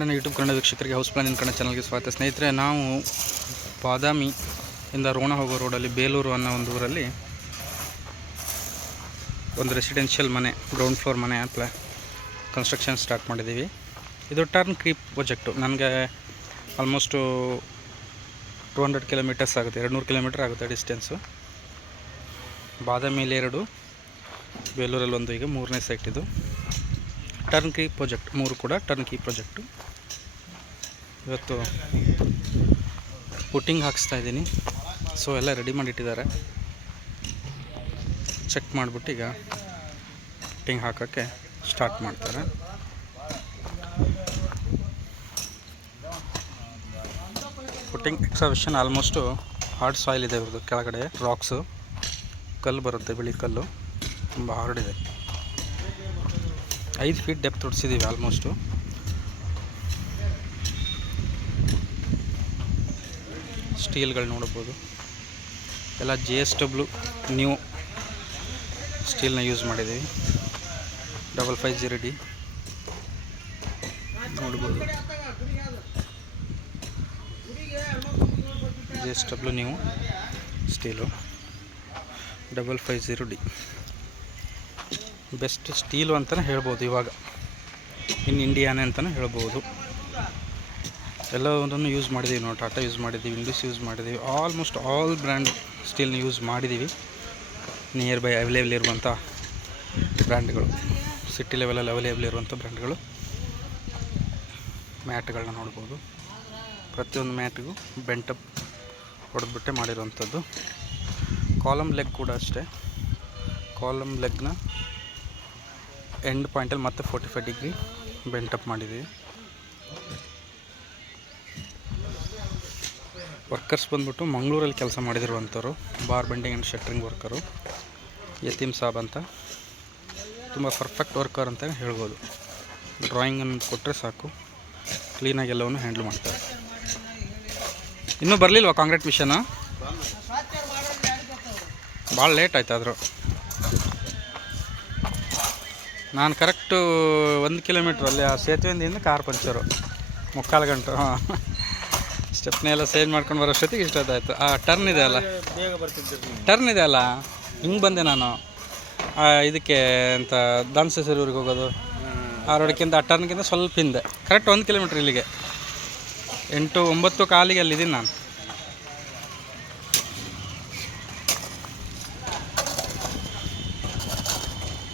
ನನ್ನ ಯೂಟ್ಯೂಬ್ ಕನ್ನಡ ವೀಕ್ಷಕರಿಗೆ house plan ಇನ್ ಕನ್ನಡ ಚಾನಲ್ಗೆ ಸ್ವಾಗತ. ಸ್ನೇಹಿತರೆ, ನಾವು ಬಾದಾಮಿ ಇಂದ ರೋಣ ಹೋಗೋ ರೋಡಲ್ಲಿ ಬೇಲೂರು ಅನ್ನೋ ಒಂದು ಊರಲ್ಲಿ ಒಂದು ರೆಸಿಡೆನ್ಷಿಯಲ್ ಮನೆ ಗ್ರೌಂಡ್ ಫ್ಲೋರ್ ಮನೆ ಪ್ಲಾ ಕನ್ಸ್ಟ್ರಕ್ಷನ್ ಸ್ಟಾರ್ಟ್ ಮಾಡಿದ್ದೀವಿ. ಇದು ಟರ್ನ್ ಕ್ರೀಪ್ ಪ್ರೊಜೆಕ್ಟು ನನಗೆ ಆಲ್ಮೋಸ್ಟು ಟೂ ಹಂಡ್ರೆಡ್ ಕಿಲೋಮೀಟರ್ಸ್ ಆಗುತ್ತೆ ಎರಡು ನೂರು ಕಿಲೋಮೀಟರ್ ಆಗುತ್ತೆ ಡಿಸ್ಟೆನ್ಸು ಬಾದಾಮಿಯಲ್ಲಿ ಎರಡು, ಬೇಲೂರಲ್ಲಿ ಒಂದು, ಈಗ ಮೂರನೇ ಸೈಟ್ ಇದು. ಟರ್ನ್ ಕೀ ಪ್ರಾಜೆಕ್ಟ್ ಮೂರು ಕೂಡ ಟರ್ನ್ ಕೀ ಪ್ರಾಜೆಕ್ಟು ಇವತ್ತು ಪುಟ್ಟಿಂಗ್ ಹಾಕಿಸ್ತಾ ಇದ್ದೀನಿ. ಸೊ ಎಲ್ಲ ರೆಡಿ ಮಾಡಿಟ್ಟಿದ್ದಾರೆ. ಚೆಕ್ ಮಾಡಿಬಿಟ್ಟು ಈಗ ಪುಟ್ಟಿಂಗ್ ಹಾಕೋಕ್ಕೆ ಸ್ಟಾರ್ಟ್ ಮಾಡ್ತಾರೆ. Footing excavation almost hard soil ಇದೆ ಇವ್ರದ್ದು. ಕೆಳಗಡೆ ರಾಕ್ಸು ಕಲ್ಲು ಬರುತ್ತೆ, ಬಿಳಿ ಕಲ್ಲು. ತುಂಬ ಹಾರ್ಡ್ ಇದೆ. ಐದು ಫೀಟ್ ಡೆಪ್ತ್ ಹೊಡ್ಸಿದ್ದೀವಿ ಆಲ್ಮೋಸ್ಟು ಸ್ಟೀಲ್ಗಳು ನೋಡ್ಬೋದು. ಎಲ್ಲ ಜಿ ಎಸ್ ಡಬ್ಲ್ಯೂ ನ್ಯೂ ಸ್ಟೀಲ್ನ ಯೂಸ್ ಮಾಡಿದ್ದೀವಿ. ಡಬಲ್ ಫೈವ್ ಜೀರೋ ಡಿ ನೋಡ್ಬೋದು. G S W new steel double five zero D best steel ಅಂತಲೇ ಹೇಳ್ಬೋದು ಇವಾಗ. ಇನ್ ಇಂಡಿಯಾನೇ ಅಂತಲೇ ಹೇಳ್ಬೋದು. ಎಲ್ಲವನ್ನು ಯೂಸ್ ಮಾಡಿದ್ದೀವಿ ನಾವು ಟಾಟಾ ಯೂಸ್ ಮಾಡಿದ್ದೀವಿ ಇಂಗ್ಲೀಷ್ ಯೂಸ್ ಮಾಡಿದ್ದೀವಿ ಆಲ್ಮೋಸ್ಟ್ ಆಲ್ ಬ್ರ್ಯಾಂಡ್ ಸ್ಟೀಲ್ನ ಯೂಸ್ ಮಾಡಿದ್ದೀವಿ ನಿಯರ್ ಬೈ ಅವೈಲೇಬಲ್ ಇರುವಂಥ ಬ್ರ್ಯಾಂಡ್ಗಳು ಸಿಟಿ ಲೆವೆಲಲ್ಲಿ ಅವೈಲೇಬಲ್ ಇರುವಂಥ ಬ್ರ್ಯಾಂಡ್ಗಳು ಮ್ಯಾಟ್ಗಳನ್ನ ನೋಡ್ಬೋದು. ಪ್ರತಿಯೊಂದು ಮ್ಯಾಟ್ಗೂ ಬೆಂಟಪ್ ಹೊಡೆದ್ಬಿಟ್ಟೆ ಮಾಡಿರುವಂಥದ್ದು ಕಾಲಮ್ ಲೆಗ್ ಕೂಡ ಅಷ್ಟೇ. ಕಾಲಮ್ ಲೆಗ್ನ ಎಂಡ್ ಪಾಯಿಂಟಲ್ಲಿ ಮತ್ತೆ ಫೋರ್ಟಿ ಫೈವ್ ಡಿಗ್ರಿ ಬೆಂಟಪ್ ಮಾಡಿದ್ದೀವಿ ವರ್ಕರ್ಸ್ ಬಂದ್ಬಿಟ್ಟು ಮಂಗಳೂರಲ್ಲಿ ಕೆಲಸ ಮಾಡಿದಿರುವಂಥವ್ರು, bar bending and shuttering worker Yateem Sab ಅಂತ. ತುಂಬ ಪರ್ಫೆಕ್ಟ್ ವರ್ಕರ್ ಅಂತ ಹೇಳ್ಬೋದು. ಡ್ರಾಯಿಂಗನ್ನು ಕೊಟ್ಟರೆ ಸಾಕು. ಕ್ಲೀನಾಗಿ ಎಲ್ಲವನ್ನು ಹ್ಯಾಂಡ್ಲ್ ಮಾಡ್ತಾರೆ. ಇನ್ನೂ ಬರಲಿಲ್ವಾ ಕಾಂಕ್ರೀಟ್ ಮಿಷನ್ ಭಾಳ ಲೇಟ್ ಆಯ್ತು ಆದರೂ. ನಾನು ಕರೆಕ್ಟು ಒಂದು ಕಿಲೋಮೀಟ್ರಲ್ಲಿ ಆ ಸೇತುವೆಯಿಂದ ಕಾರ್ ಪಂಚರು ಮುಕ್ಕಾಲು ಗಂಟೆ, ಹಾಂ. ಸ್ಟೆಪ್ನ ಎಲ್ಲ ಸೇಲ್ ಮಾಡ್ಕೊಂಡು ಬರೋಷ್ಟೊತ್ತಿಗೆ ಇಷ್ಟೊತ್ತಾಯಿತು ಆ ಟರ್ನ್ ಇದೆ ಅಲ್ಲ? ಟರ್ನ್ ಇದೆ ಅಲ್ಲ? ಹಿಂಗೆ ಬಂದೆ ನಾನು. ಇದಕ್ಕೆ ಅಂತ ದಾನ್ಸೂರಿಗೆ ಹೋಗೋದು. ಆ ರೋಡಕ್ಕಿಂತ, ಆ ಟರ್ನ್ಗಿಂತ ಸ್ವಲ್ಪ ಹಿಂದೆ. ಕರೆಕ್ಟ್ ಒಂದು ಕಿಲೋಮೀಟ್ರ್ ಇಲ್ಲಿಗೆ. ಎಂಟು, ಒಂಬತ್ತು ಕಾಲಿಗೆ ಅಲ್ಲಿದ್ದೀನಿ ನಾನು.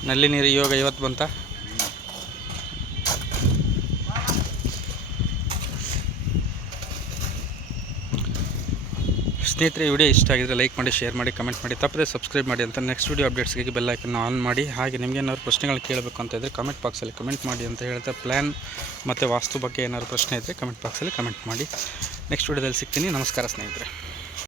ನಲ್ಲಿ ನೀರು ಯೋಗ ಇವತ್ತು ಬಂತ? ಸ್ನೇಹಿತರೆ ವಿಡಿಯೋ ಇಷ್ಟ ಆಗಿದ್ರೆ ಲೈಕ್ ಮಾಡಿ, ಶೇರ್ ಮಾಡಿ, ಕಮೆಂಟ್ ಮಾಡಿ. ತಪ್ಪದೆ ಸಬ್ಸ್ಕ್ರೈಬ್ ಮಾಡಿ ಅಂತ ನೆಕ್ಸ್ಟ್ ವಿಡಿಯೋ ಅಪ್ಡೇಟ್ಸ್ಗೆ ಬೆಲ್ ಐಕನ್ನ ಆನ್ ಮಾಡಿ. ಹಾಗೆ ನಿಮಗೆ ಏನಾದ್ರು ಪ್ರಶ್ನೆಗಳು ಕೇಳಬೇಕು ಅಂತ ಇದ್ದರೆ ಕಮೆಂಟ್ ಬಾಕ್ಸಲ್ಲಿ ಕಮೆಂಟ್ ಮಾಡಿ ಅಂತ ಹೇಳ್ತಾ ಪ್ಲ್ಯಾನ್ ಮತ್ತು ವಾಸ್ತು ಬಗ್ಗೆ ಏನಾದ್ರು ಪ್ರಶ್ನೆ ಇದ್ದರೆ ಕಮೆಂಟ್ ಬಾಕ್ಸಲ್ಲಿ ಕಮೆಂಟ್ ಮಾಡಿ. ನೆಕ್ಸ್ಟ್ ವಿಡಿಯೋದಲ್ಲಿ ಸಿಗ್ತೀನಿ. ನಮಸ್ಕಾರ ಸ್ನೇಹಿತರೆ.